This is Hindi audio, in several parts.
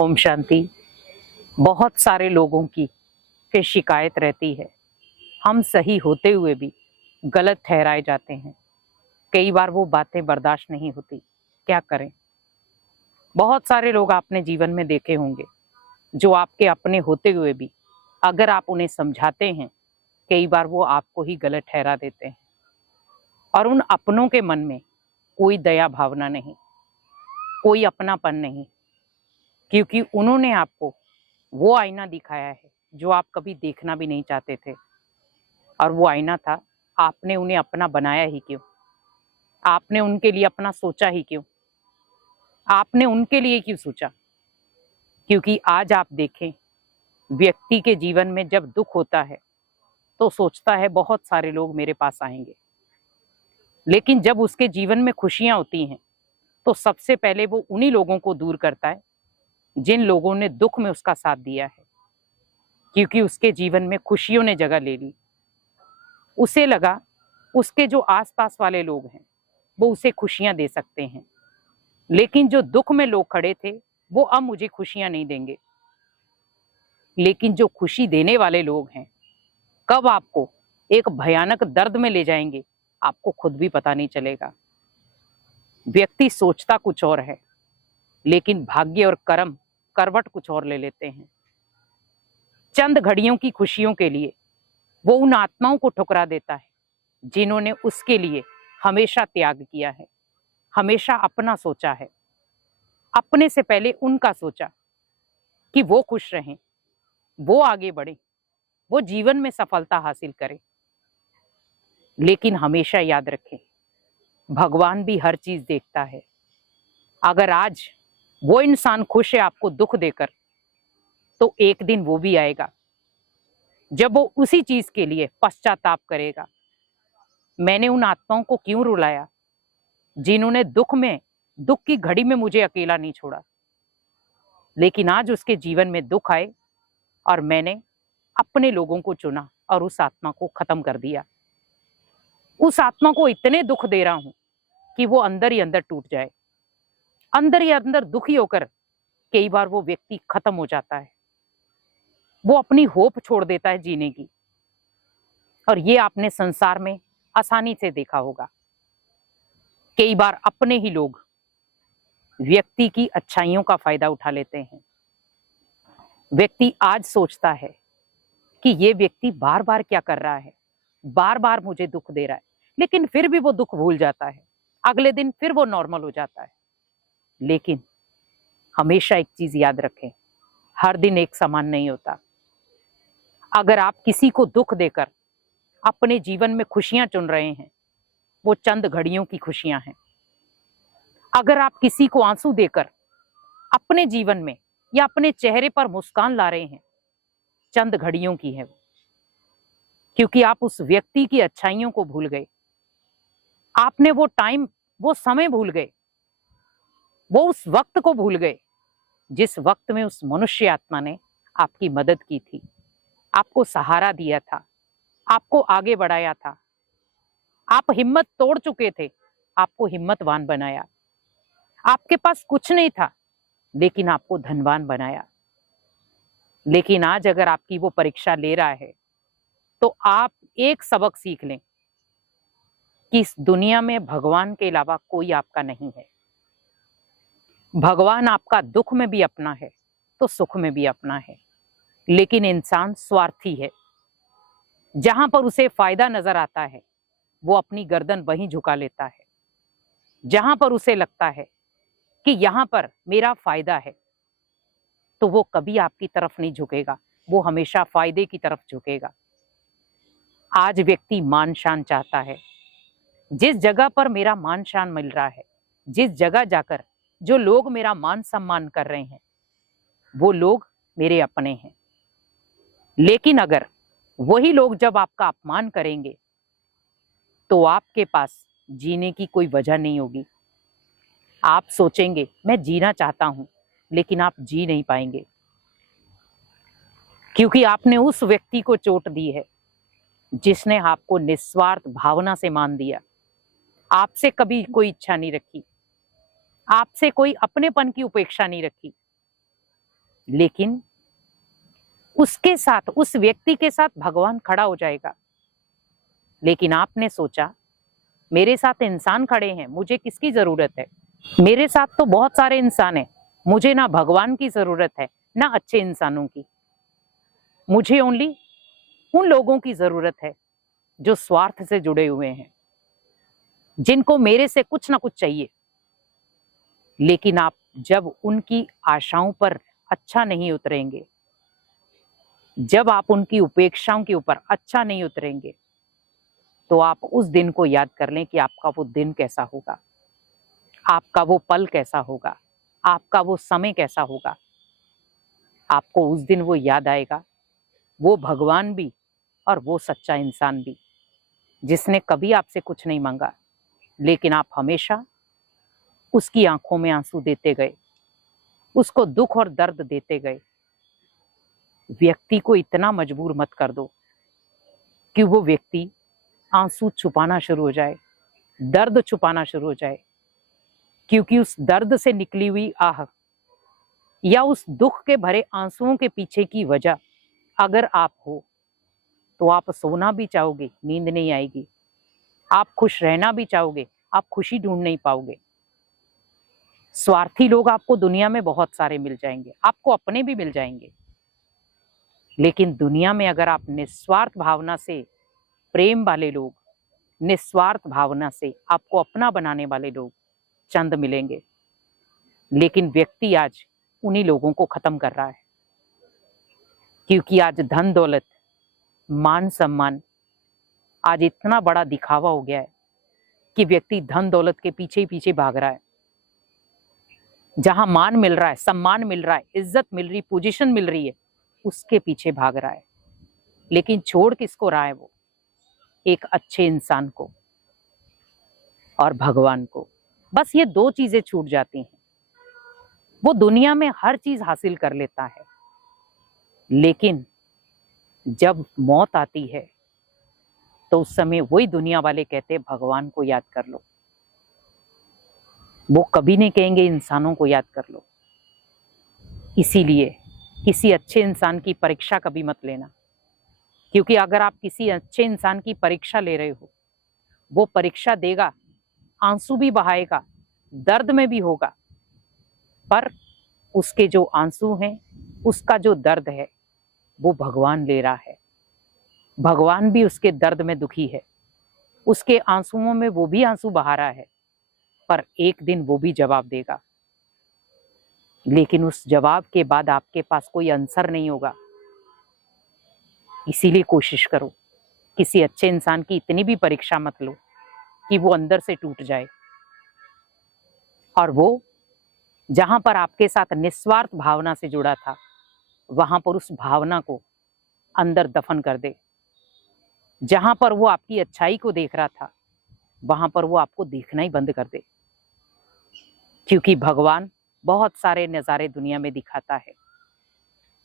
ओम शांति। बहुत सारे लोगों की फिर शिकायत रहती है, हम सही होते हुए भी गलत ठहराए जाते हैं। कई बार वो बातें बर्दाश्त नहीं होती, क्या करें। बहुत सारे लोग आपने जीवन में देखे होंगे जो आपके अपने होते हुए भी अगर आप उन्हें समझाते हैं, कई बार वो आपको ही गलत ठहरा देते हैं। और उन अपनों के मन में कोई दया भावना नहीं, कोई अपनापन नहीं, क्योंकि उन्होंने आपको वो आईना दिखाया है जो आप कभी देखना भी नहीं चाहते थे। और वो आईना था, आपने उन्हें अपना बनाया ही क्यों? आपने उनके लिए अपना सोचा ही क्यों? आपने उनके लिए क्यों सोचा? क्योंकि आज आप देखें, व्यक्ति के जीवन में जब दुख होता है तो सोचता है बहुत सारे लोग मेरे पास आएंगे, लेकिन जब उसके जीवन में खुशियां होती हैं तो सबसे पहले वो उन्हीं लोगों को दूर करता है जिन लोगों ने दुख में उसका साथ दिया है। क्योंकि उसके जीवन में खुशियों ने जगह ले ली। उसे लगा उसके जो आसपास वाले लोग हैं वो उसे खुशियां दे सकते हैं, लेकिन जो दुख में लोग खड़े थे वो अब मुझे खुशियां नहीं देंगे। लेकिन जो खुशी देने वाले लोग हैं, कब आपको एक भयानक दर्द में ले जाएंगे आपको खुद भी पता नहीं चलेगा। व्यक्ति सोचता कुछ और है, लेकिन भाग्य और कर्म करवट कुछ और ले लेते हैं। चंद घड़ियों की खुशियों के लिए वो उन आत्माओं को ठुकरा देता है जिन्होंने उसके लिए हमेशा त्याग किया है, हमेशा अपना सोचा है, अपने से पहले उनका सोचा कि वो खुश रहें, वो आगे बढ़े, वो जीवन में सफलता हासिल करें। लेकिन हमेशा याद रखें, भगवान भी हर चीज देखता है। अगर आज वो इंसान खुश है आपको दुख देकर, तो एक दिन वो भी आएगा जब वो उसी चीज के लिए पश्चाताप करेगा। मैंने उन आत्माओं को क्यों रुलाया जिन्होंने दुख की घड़ी में मुझे अकेला नहीं छोड़ा। लेकिन आज उसके जीवन में दुख आए और मैंने अपने लोगों को चुना और उस आत्मा को खत्म कर दिया। उस आत्मा को इतने दुख दे रहा हूं कि वो अंदर ही अंदर टूट जाए, अंदर ही अंदर दुखी होकर कई बार वो व्यक्ति खत्म हो जाता है, वो अपनी होप छोड़ देता है जीने की। और ये आपने संसार में आसानी से देखा होगा। कई बार अपने ही लोग व्यक्ति की अच्छाइयों का फायदा उठा लेते हैं। व्यक्ति आज सोचता है कि ये व्यक्ति बार बार क्या कर रहा है, बार बार मुझे दुख दे रहा है, लेकिन फिर भी वो दुख भूल जाता है। अगले दिन फिर वो नॉर्मल हो जाता है। लेकिन हमेशा एक चीज याद रखें, हर दिन एक समान नहीं होता। अगर आप किसी को दुख देकर अपने जीवन में खुशियां चुन रहे हैं, वो चंद घड़ियों की खुशियां हैं। अगर आप किसी को आंसू देकर अपने जीवन में या अपने चेहरे पर मुस्कान ला रहे हैं, चंद घड़ियों की है वो। क्योंकि आप उस व्यक्ति की अच्छाइयों को भूल गए, आपने वो टाइम, वो समय भूल गए, वो उस वक्त को भूल गए जिस वक्त में उस मनुष्य आत्मा ने आपकी मदद की थी, आपको सहारा दिया था, आपको आगे बढ़ाया था। आप हिम्मत तोड़ चुके थे, आपको हिम्मतवान बनाया। आपके पास कुछ नहीं था, लेकिन आपको धनवान बनाया। लेकिन आज अगर आपकी वो परीक्षा ले रहा है, तो आप एक सबक सीख लें कि इस दुनिया में भगवान के अलावा कोई आपका नहीं है। भगवान आपका दुख में भी अपना है तो सुख में भी अपना है। लेकिन इंसान स्वार्थी है। जहां पर उसे फायदा नजर आता है वो अपनी गर्दन वहीं झुका लेता है। जहां पर उसे लगता है कि यहां पर मेरा फायदा है, तो वो कभी आपकी तरफ नहीं झुकेगा, वो हमेशा फायदे की तरफ झुकेगा। आज व्यक्ति मान शान चाहता है। जिस जगह पर मेरा मान शान मिल रहा है, जिस जगह जाकर जो लोग मेरा मान सम्मान कर रहे हैं, वो लोग मेरे अपने हैं। लेकिन अगर वही लोग जब आपका अपमान करेंगे, तो आपके पास जीने की कोई वजह नहीं होगी। आप सोचेंगे मैं जीना चाहता हूं, लेकिन आप जी नहीं पाएंगे, क्योंकि आपने उस व्यक्ति को चोट दी है जिसने आपको निस्वार्थ भावना से मान दिया। आपसे कभी कोई इच्छा नहीं रखी, आपसे कोई अपनेपन की उपेक्षा नहीं रखी। लेकिन उसके साथ, उस व्यक्ति के साथ भगवान खड़ा हो जाएगा। लेकिन आपने सोचा मेरे साथ इंसान खड़े हैं, मुझे किसकी जरूरत है? मेरे साथ तो बहुत सारे इंसान हैं, मुझे ना भगवान की जरूरत है ना अच्छे इंसानों की। मुझे ओनली उन लोगों की जरूरत है जो स्वार्थ से जुड़े हुए हैं, जिनको मेरे से कुछ ना कुछ चाहिए। लेकिन आप जब उनकी आशाओं पर अच्छा नहीं उतरेंगे, जब आप उनकी उपेक्षाओं के ऊपर अच्छा नहीं उतरेंगे, तो आप उस दिन को याद कर लें कि आपका वो दिन कैसा होगा, आपका वो पल कैसा होगा, आपका वो समय कैसा होगा। आपको उस दिन वो याद आएगा, वो भगवान भी और वो सच्चा इंसान भी, जिसने कभी आपसे कुछ नहीं मांगा, लेकिन आप हमेशा उसकी आंखों में आंसू देते गए, उसको दुख और दर्द देते गए। व्यक्ति को इतना मजबूर मत कर दो कि वो व्यक्ति आंसू छुपाना शुरू हो जाए, दर्द छुपाना शुरू हो जाए, क्योंकि उस दर्द से निकली हुई आह या उस दुख के भरे आंसुओं के पीछे की वजह अगर आप हो, तो आप सोना भी चाहोगे, नींद नहीं आएगी। आप खुश रहना भी चाहोगे, आप खुशी ढूंढ नहीं पाओगे। स्वार्थी लोग आपको दुनिया में बहुत सारे मिल जाएंगे, आपको अपने भी मिल जाएंगे, लेकिन दुनिया में अगर आप निस्वार्थ भावना से प्रेम वाले लोग, निस्वार्थ भावना से आपको अपना बनाने वाले लोग चंद मिलेंगे। लेकिन व्यक्ति आज उन्हीं लोगों को खत्म कर रहा है, क्योंकि आज धन दौलत, मान सम्मान, आज इतना बड़ा दिखावा हो गया है कि व्यक्ति धन दौलत के पीछे ही पीछे भाग रहा है। जहां मान मिल रहा है, सम्मान मिल रहा है, इज्जत मिल रही, पोजीशन मिल रही है, उसके पीछे भाग रहा है। लेकिन छोड़ किसको रहा है वो? एक अच्छे इंसान को और भगवान को। बस ये दो चीजें छूट जाती हैं। वो दुनिया में हर चीज हासिल कर लेता है, लेकिन जब मौत आती है तो उस समय वही दुनिया वाले कहते हैं भगवान को याद कर लो। वो कभी नहीं कहेंगे इंसानों को याद कर लो। इसीलिए किसी अच्छे इंसान की परीक्षा कभी मत लेना, क्योंकि अगर आप किसी अच्छे इंसान की परीक्षा ले रहे हो, वो परीक्षा देगा, आंसू भी बहाएगा, दर्द में भी होगा, पर उसके जो आंसू हैं, उसका जो दर्द है, वो भगवान ले रहा है। भगवान भी उसके दर्द में दुखी है, उसके आंसुओं में वो भी आंसू बहा रहा है, पर एक दिन वो भी जवाब देगा। लेकिन उस जवाब के बाद आपके पास कोई आंसर नहीं होगा। इसीलिए कोशिश करो, किसी अच्छे इंसान की इतनी भी परीक्षा मत लो कि वो अंदर से टूट जाए, और वो जहां पर आपके साथ निस्वार्थ भावना से जुड़ा था, वहां पर उस भावना को अंदर दफन कर दे। जहां पर वो आपकी अच्छाई को देख रहा था, वहां पर वो आपको देखना ही बंद कर दे। क्योंकि भगवान बहुत सारे नजारे दुनिया में दिखाता है,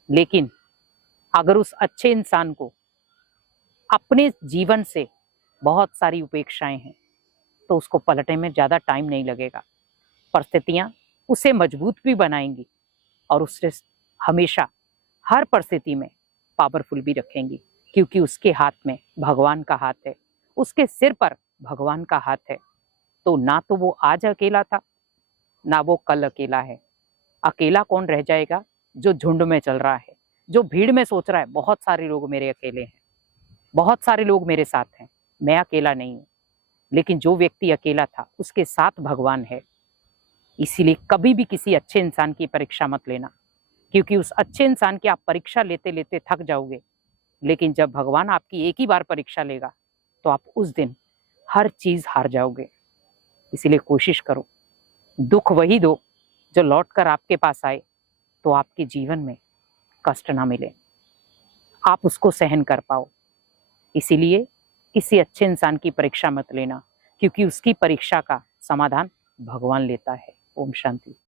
लेकिन अगर उस अच्छे इंसान को अपने जीवन से बहुत सारी उपेक्षाएं हैं, तो उसको पलटने में ज्यादा टाइम नहीं लगेगा। परिस्थितियां उसे मजबूत भी बनाएंगी और उससे हमेशा हर परिस्थिति में पावरफुल भी रखेंगी, क्योंकि उसके हाथ में भगवान का हाथ है, उसके सिर पर भगवान का हाथ है। तो ना तो वो आज अकेला था, ना वो कल अकेला है। अकेला कौन रह जाएगा? जो झुंड में चल रहा है, जो भीड़ में सोच रहा है बहुत सारे लोग मेरे अकेले हैं, बहुत सारे लोग मेरे साथ हैं, मैं अकेला नहीं हूं। लेकिन जो व्यक्ति अकेला था, उसके साथ भगवान है। इसीलिए कभी भी किसी अच्छे इंसान की परीक्षा मत लेना, क्योंकि उस अच्छे इंसान की आप परीक्षा लेते लेते थक जाओगे। लेकिन जब भगवान आपकी एक ही बार परीक्षा लेगा, तो आप उस दिन हर चीज हार जाओगे। इसीलिए कोशिश करो, दुख वही दो जो लौट कर आपके पास आए, तो आपके जीवन में कष्ट ना मिले, आप उसको सहन कर पाओ। इसीलिए किसी अच्छे इंसान की परीक्षा मत लेना, क्योंकि उसकी परीक्षा का समाधान भगवान लेता है। ओम शांति।